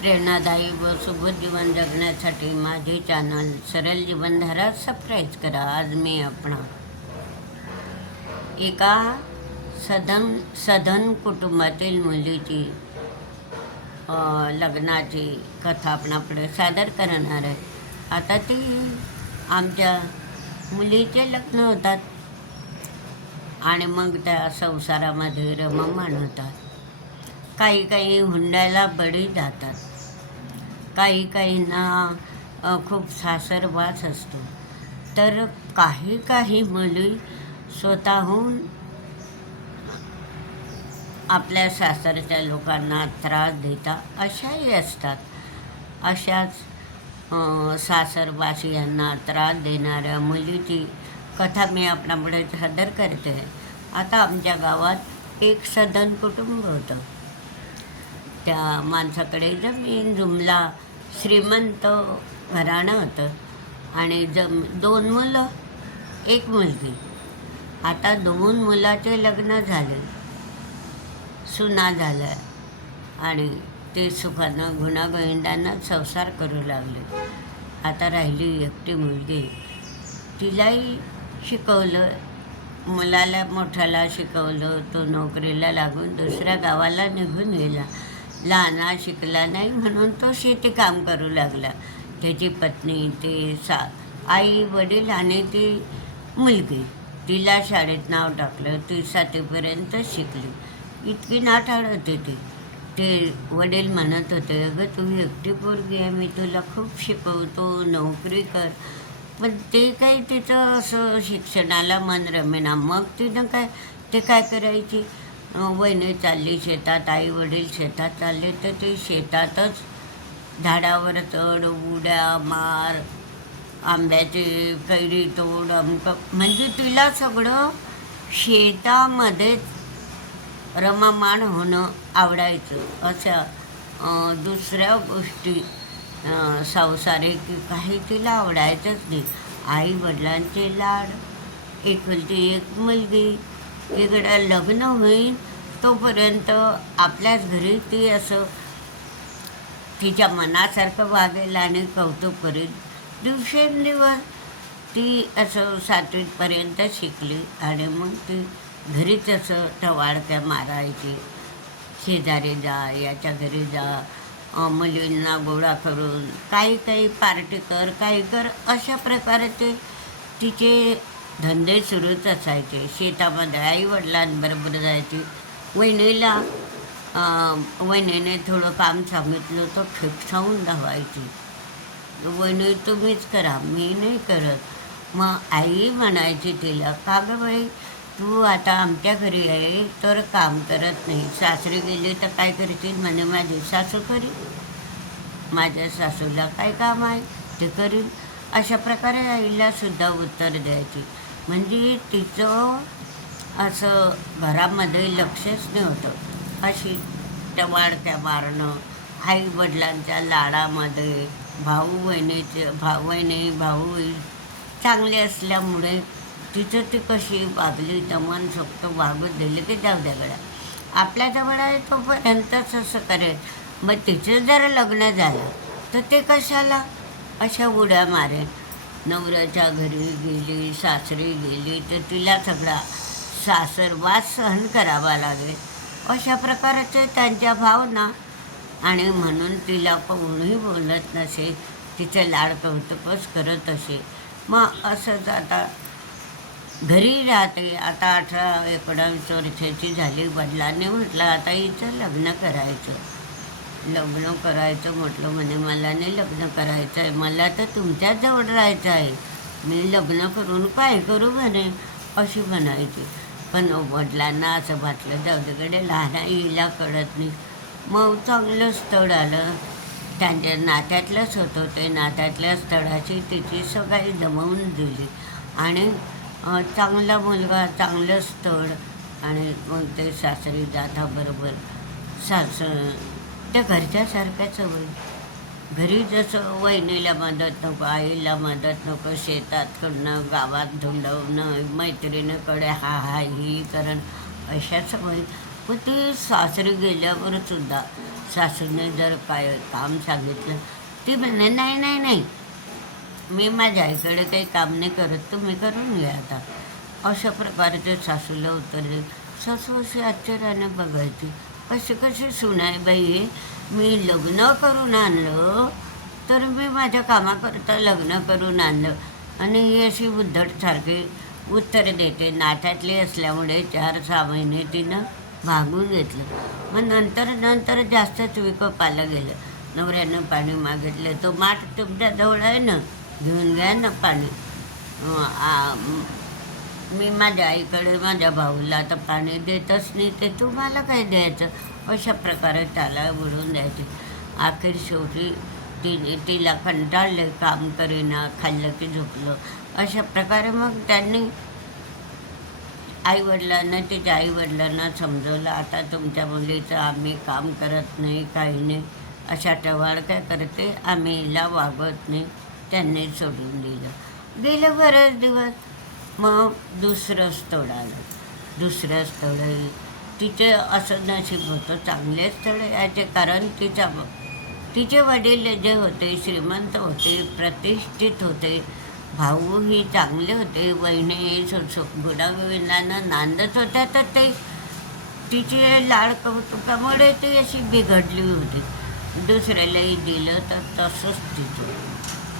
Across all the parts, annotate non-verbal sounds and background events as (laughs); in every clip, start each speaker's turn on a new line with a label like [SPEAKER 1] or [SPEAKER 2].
[SPEAKER 1] प्रेरणादायी व सुबोध जीवन जगण्यासाठी माझे चॅनल सरळ जीवनधारा सबस्क्राईब करा. आज मी आपणा एका सधन सधन कुटुंबातील मुलीची लग्नाची कथा आपणापुढे सादर करणार आहे. आता ती आमच्या मुलीचे लग्न होतात आणि मग त्या संसारामध्ये रममाण होतात. काही काही हुंडायला बळी जातात. काही काहींना खूप सासरवास असतो. तर काही काही मुली स्वतःहून आपल्या सासरच्या लोकांना त्रास देतात. अशाही असतात. अशाच सासरवासियांना त्रास देणाऱ्या मुलीची कथा मी आपल्यामुळे सादर करते. आता आमच्या गावात एक सदन कुटुंब होतं. त्या माणसाकडे जमीन जुमला श्रीमंत घराणं होतं. आणि जम दोन मुलं एक मुलगी. आता दोन मुलाचे लग्न झाले. सुना झाल्या. आणि ते सुखानं गुणागोविंदानं संसार करू लागले. आता राहिली एकटी मुलगी. तिलाही शिकवलं. मुलाला मोठ्याला शिकवलं. तो नोकरीला लागून दुसऱ्या गावाला निघून गेला. लहाना शिकला नाही म्हणून तो शेती काम करू लागला. त्याची पत्नी ते सा आई वडील आणि ती मुलगी तिला शाळेत नाव टाकलं ती सातवीपर्यंत शिकली. इतकी नाठाळ होती. ती ते वडील म्हणत होते अगं तू एकटी पोरगी आहे मी तुला खूप शिकवतो नोकरी कर. पण ते काय तिचं असं शिक्षणाला मन रमेना मग तिनं काय ते काय करायची? वहिनी चालली शेतात आई वडील शेतात चालले तर ते शेतातच झाडावर चढ उड्या मार आंब्याची कैरी तोड अमक म्हणजे तिला सगळं शेतामध्येच रमामान होणं आवडायचं. अशा दुसऱ्या गोष्टी अं, संसारिक काही तिला आवडायचंच नाही. आई वडिलांचे लाड एकुलती एक मुलगी इकडं लग्न होईल तोपर्यंत आपल्याच घरी ती असं तिच्या मनासारखं वागेल आणि कौतुक करेल. दिवसेंदिवस ती असं सातवीपर्यंत शिकली आणि मग ती घरीच असं टवाळक्या मारायची. शेजारी जा याच्या घरी जा मुलींना गोळा करून काही काही पार्टी कर काही कर अशा प्रकारचे तिचे धंदे सुरूच असायचे. शेतामध्ये आई वडिलांबरोबर जायची वहिनीला वहिनीने थोडं काम सांगितलं तर ठेपसावून धावायची. वहिनी तुम्हीच करा मी नाही करत. मग आई म्हणायची तिला का गं बाई तू आता आमच्या घरी आहे तर काम करत नाही. सासरी गेली तर काय करतील म्हणे माझी सासू करी माझ्या सासूला काय काम आहे ते करीन. अशा प्रकारे आईला सुद्धा उत्तर द्यायची. म्हणजे तिचं असं घरामध्ये लक्षच नव्हतं. अशी अशी टवाळक्या मारणं आई वडिलांच्या लाडामध्ये भाऊ बहिणीचे भाऊ बहिणी भाऊ चांगले असल्यामुळे तिचं ती कशी वागली दमन सोक्त वागू दिले की जाऊ द्या गड्या. आपल्याजवळ आहे तोपर्यंतच असं करेल. मग तिचं जर लग्न झालं तर ते कशाला? अशा उड्या मारेल नवऱ्याच्या घरी गेली सासरी गेली तर तिला सगळा सासरवास सहन करावा लागेल. अशा प्रकारचे त्यांच्या भावना. आणि म्हणून तिला कोणीही बोलत नसे तिचं लाड कौतुकच करत असे. मग असंच आता घरी राहते. आता अठरा एकोणावीस वर्षाची झाली. वडिलांनी म्हटलं आता हिचं लग्न करायचं. लग्न करायचं म्हटलं म्हणे मला नाही लग्न करायचं आहे. मला तर तुमच्याच जवळ राहायचं आहे. मी लग्न करून काय करू म्हणे? अशी म्हणायची. पण वडिलांना असं वाटलं जाऊदेकडे लहान हिला कळत नाही. मग चांगलं स्थळ आलं. त्यांच्या नात्यातलंच होतं ते. नात्यातल्या स्थळाची तिची सगळी जमवून दिली. आणि चांगला मुलगा चांगलं स्थळ आणि मग ते सासरी जाताबरोबर सास त्या घरच्यासारख्याच होईल घरी जसं वहिनीला मदत नको आईला मदत नको शेतात करणं गावात धुंडवणं मैत्रिणीकडे हा हा ही करणं अशा सवयी पण ती सासरी गेल्यावर सुद्धा सासूने जर काय काम सांगितलं ती म्हणे नाही नाही नाही. मी माझ्या आईकडे काही काम नाही करत तुम्ही करून घ्या आता. अशा प्रकारचे सासूला उतरले. सासू अशी आश्चर्याने बघायची. कशी कशी सुनाय बाई? मी लग्न करून आणलं तर मी माझ्या कामाकरता लग्न करून आणलं. आणि ही अशी बुद्धटसारखी उत्तर देते. नात्यातली असल्यामुळे चार सहा महिने तिनं भागून घेतलं. मग नंतर नंतर जास्तच विकोप आलं गेलं. नवऱ्यानं पाणी मागितलं. तो माठ तुमच्याजवळ आहे ना? घेऊन घ्या ना पाणी. मी माझ्या आईकडे माझ्या भाऊला आता पाणी देतच नाही ते तुम्हाला काय द्यायचं? अशा प्रकारे त्याला बुडवून द्यायचे. अखेर शेवटी ती तिला कंटाळले काम करेना खाल्लं की झोपलं. अशा प्रकारे मग त्यांनी आईवडिलांना तिच्या आईवडिलांना समजवलं आता तुमच्या मुलीचं आम्ही काम करत नाही काही नाही. अशा टवाळ काय करते? आम्ही हिला वागत नाही. त्यांनी सोडून दिलं. गेले बरेच दिवस. मग दुसरं स्थळ आलं. दुसरं स्थळ तिचे असं नशीब होतं चांगले स्थळ याचे कारण तिच्या तिचे वडील जे होते श्रीमंत होते प्रतिष्ठित होते भाऊही चांगले होते वहिनी गुणागोविंदानं नांदत होत्या तर ते तिचे लाड कौतुकामुळे ती अशी बिघडली होती. दुसऱ्यालाही दिलं तर तसंच तिचं.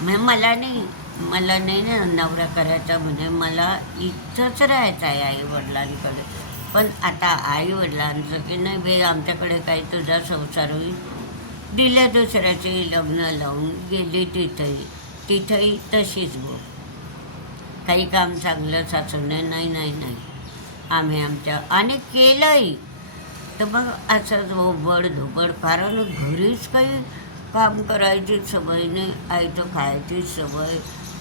[SPEAKER 1] मग मला नाही मला नाही ना नवरा करायचा म्हणजे मला इथंच राहायचं आहे आई वडिलांकडे. पण आता आई वडिलांचं की नाही बे आमच्याकडे काही तुझा संसार होईल. दिल्या दुसऱ्याचे लग्न लावून गेली तिथंही. तिथंही तशीच बघ. काही काम चांगलं सासूने नाही नाही नाही. आम्ही आमच्या आणि केलंही. तर मग असंच ओबड धोबड कारण घरीच काही काम करायची सवय नाही. आईचं खायची सवय.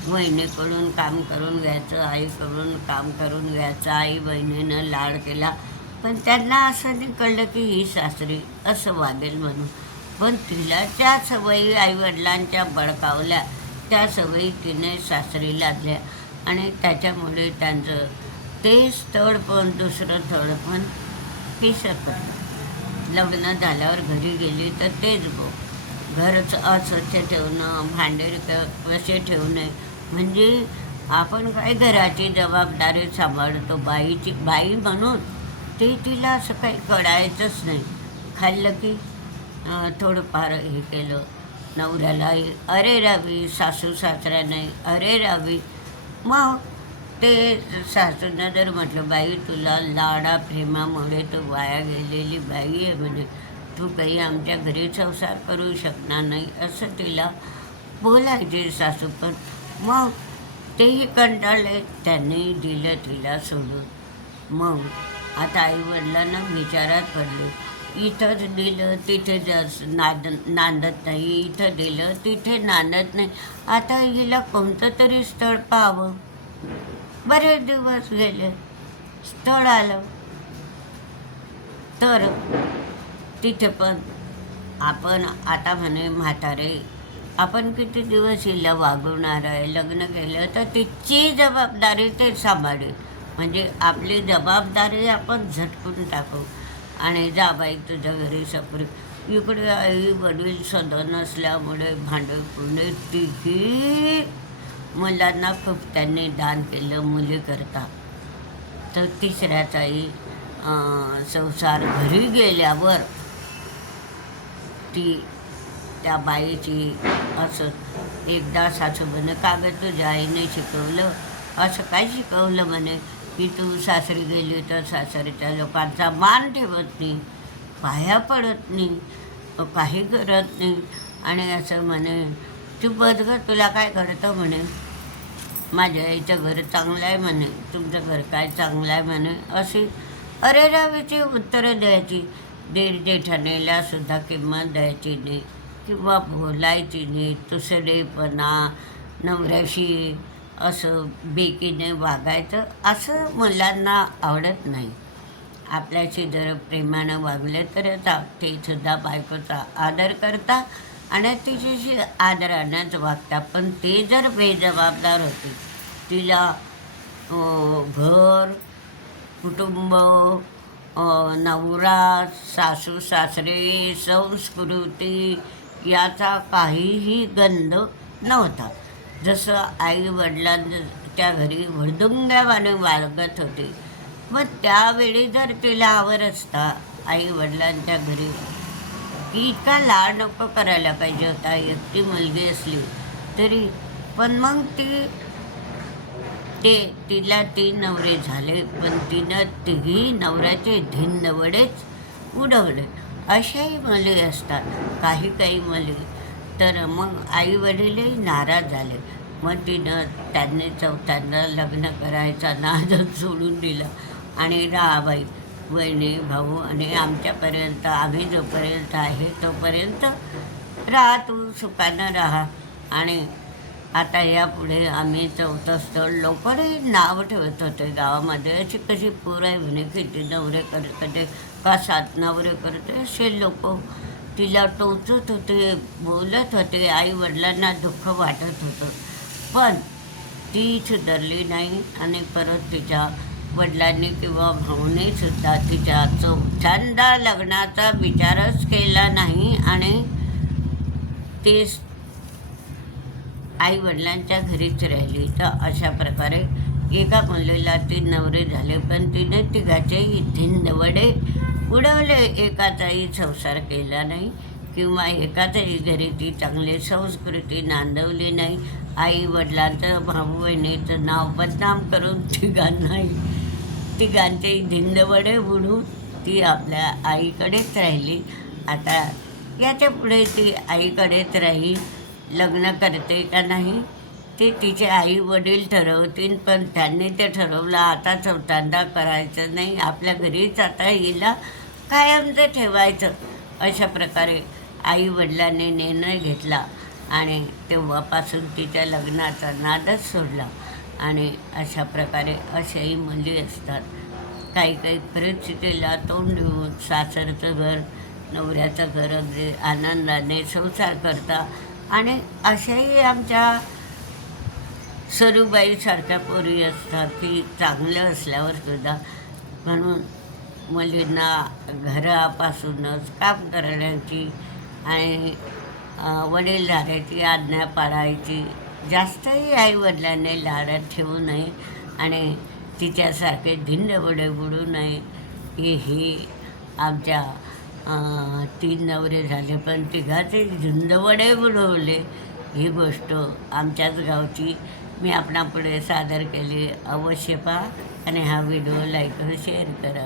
[SPEAKER 1] बहिणीकडून काम करून घ्यायचं आईकडून काम करून घ्यायचं आई बहिणीनं लाड केला. पण त्यांना असं नाही कळलं की ही सासरी असं वागेल म्हणून. पण तिला त्या सवयी आईवडिलांच्या बळकावल्या त्या सवयी तिने सासरी लादल्या. आणि त्याच्यामुळे त्यांचं ते स्थळ पण दुसरं स्थळ पण पिसत पडलं लग्न झाल्यावर घरी गेली तर तेच गो. घरच अस्वच्छ ठेवणं भांडे क- कसे ठेवणे. म्हणजे आपण काय घराची जबाबदारी सांभाळतो बाईची बाई म्हणून ते तिला असं काही कळायचंच नाही. खाल्लं की थोडंफार हे केलं. नवऱ्याला अरे रावी सासू सासऱ्याने अरे रावी. मग ते सासूनं जर म्हटलं बाई तुला लाडा प्रेमामुळे तू वाया गेलेली बाई आहे. म्हणजे तू काही आमच्या घरी संसार करू शकणार नाही. असं तिला बोलायचे सासू पण मग तेही कंटाळले त्यांनी दिलं तिला सोडून. मग आता आईवडिलांना विचारात पडले इथंच दिलं तिथे जास नाद नांदत नाही इथं दिलं तिथे नांदत नाही आता हिला कोणतं तरी स्थळ पाहावं. बरेच दिवस गेले स्थळ आलं. तर तिथे पण आपण आता म्हणे म्हातारे आपण किती दिवस हिला वागवणार आहे लग्न केलं तर तिची जबाबदारी ते सांभाळेल. म्हणजे आपली जबाबदारी आपण झटकून टाकू. आणि जा बाई तुझ्या घरी सपरी. इकडे आई वडील सदन असल्यामुळे भांडे पुणे तिघी मुलांना खूप त्यांनी दान केलं मुलीकरता तर तिसऱ्याचाही संसार घरी गेल्यावर ती त्या बाईची असं एकदा सासूबाईनं कागद तुझ्या आईने शिकवलं. असं काय शिकवलं म्हणे? की तू सासरी गेली तर सासरीच्या लोकांचा मान ठेवत नाही पाया पडत नाही काही करत नाही. आणि असं म्हणे तू बघ गं तुला काय करतं म्हणे? माझ्या आईचं घर चांगलं आहे म्हणे तुमचं घर काय चांगलं आहे म्हणे? अशी अरे रावीची उत्तरं द्यायची. दीड जेठाणीला सुद्धा किंमत द्यायची नाही. किंवा बोलायची नाही तुसडेपणा नवऱ्याशी असं बेकीने वागायचं असं मुलांना आवडत नाही. आपल्याशी जर प्रेमानं वागले तर चा- ते सुद्धा बायकोचा आदर करता आणि तिच्याशी आदरानंच वागता. पण ते जर बेजबाबदार होते तिला घर कुटुंब नवरा सासू सासरे संस्कृती याचा काहीही गंध नव्हता. जसं आई वडिलांच्या घरी वडदुंग्यावाने वागत होते. मग त्यावेळी जर तिला आवर असता आई वडिलांच्या घरी की इतका लाड नको करायला पाहिजे होता. एकटी मुलगी असली तरी. पण मग ती ते तिला तीन नवरे झाले. पण तिनं तिघी नवऱ्याचे धिंडवडेच उडवले. अशाही मुली असतात. काही काही मुली तर मग आई वडीलही नाराज झाले. मग तिनं त्यांनी चौथ्यांदा लग्न करायचा नादच (laughs) सोडून दिला. आणि राहाबाई बहिणी भाऊ आणि आमच्यापर्यंत आम्ही जोपर्यंत आहे तोपर्यंत राहा तू सुखानं राहा. आणि आता यापुढे आम्ही चौथं स्थळ लोकांनी नाव ठेवत होते गावामध्ये. अशी कशी पूर आहे म्हणे किती नवरे करते का सात नवरे करते असे लोक तिला टोचत होते बोलत होते आई वडिलांना दुःख वाटत होतं. पण ती सुधारली नाही आणि परत तिच्या वडिलांनी किंवा भाऊने सुद्धा तिच्या चौथ्यांदा लग्नाचा विचारच केला नाही आणि ते आई वडिलांच्या घरीच राहिली. तर अशा प्रकारे एका मुलीला तीन नवरे झाले. पण तिने तिघाचेही धिंदवडे उडवले. एकाचाही संसार केला नाही किंवा एकाचाही घरी ती चांगली संस्कृती नांदवली नाही. आई वडिलांचं भाऊ बहिणीचं नाव बदनाम करून तिघांनाही तिघांचेही धिंदवडे उडून ती आपल्या आईकडेच राहिली. आता याच्यापुढे ती आईकडेच राहील. लग्न करते का नाही ते तिचे आई वडील ठरवतील पण त्यांनी ते ठरवलं आता चौथ्यांदा करायचं नाही. आपल्या घरीच आता हिला कायमचं ठेवायचं. अशा प्रकारे आई वडिलांनी निर्णय घेतला आणि तेव्हापासून तिच्या लग्नाचा नादच सोडला. आणि अशा प्रकारे अशाही मुली असतात. काही काही परिस्थितीला तोंड देऊन सासरचं घर नवऱ्याचं घर अगदी आनंदाने संसार करता आणि अशाही आमच्या सरूबाईसारख्या पोरी असतात की चांगलं असल्यावर सुद्धा म्हणून मुलींना घरापासूनच काम करण्याची आणि वडीलधाऱ्याची आज्ञा पाळायची. जास्तही आईवडिलांनी लाडात ठेवू नये आणि तिच्यासारखे धिंडवडे बुडू नये ही आमच्या तीन नवरे झाले पण तिघाचे झुंजवडे बुडवले. ही गोष्ट आमच्याच गावची. मी आपणापुढे सादर केली. अवश्य पहा आणि हा व्हिडिओ लाईक आणि शेअर करा.